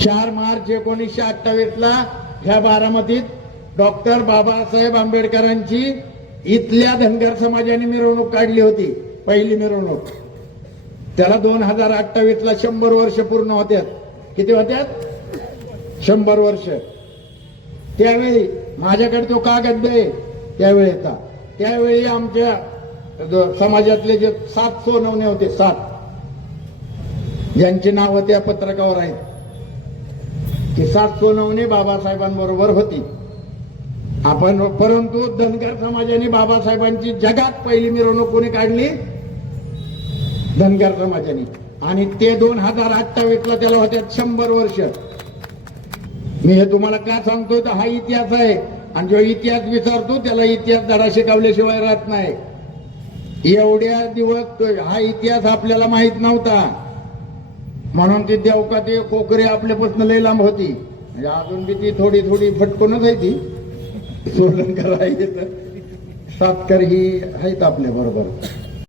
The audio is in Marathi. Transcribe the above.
4 मार्च 1928 ला ह्या बारामतीत डॉक्टर बाबासाहेब आंबेडकरांची इथल्या धनगर समाजाने मिरवणूक काढली होती, पहिली मिरवणूक. त्याला 2028 ला 100 वर्ष पूर्ण होत्यात. किती होत्यात? 100 वर्ष. त्यावेळी माझ्याकडे तो कागद आहे त्यावेळेचा. त्यावेळी आमच्या समाजातले जे 7 सोनवणे होते, 7 ज्यांची नावं त्या पत्रकावर आहेत, ती 7 सोनवणे बाबासाहेबांबरोबर होती. परंतु धनगर समाजाने बाबासाहेबांची जगात पहिली मिरवणूक कोणी काढली? धनगर समाजाने. आणि ते 2028 ला त्याला होत्यात 100 वर्ष. मी हे तुम्हाला का सांगतोय तर हा इतिहास आहे, आणि जो इतिहास विचारतो त्याला इतिहास धडा शिकवल्याशिवाय राहत नाही. एवढ्या दिवस हा इतिहास आपल्याला माहित नव्हता, म्हणून ती देवका ते कोकरे आपल्यापासून लय लांब होती. म्हणजे अजून बी ती थोडी थोडी फटकूनच आहे ती. सोलनकर आहे, सातकर ही आहेत आपल्या बरोबर.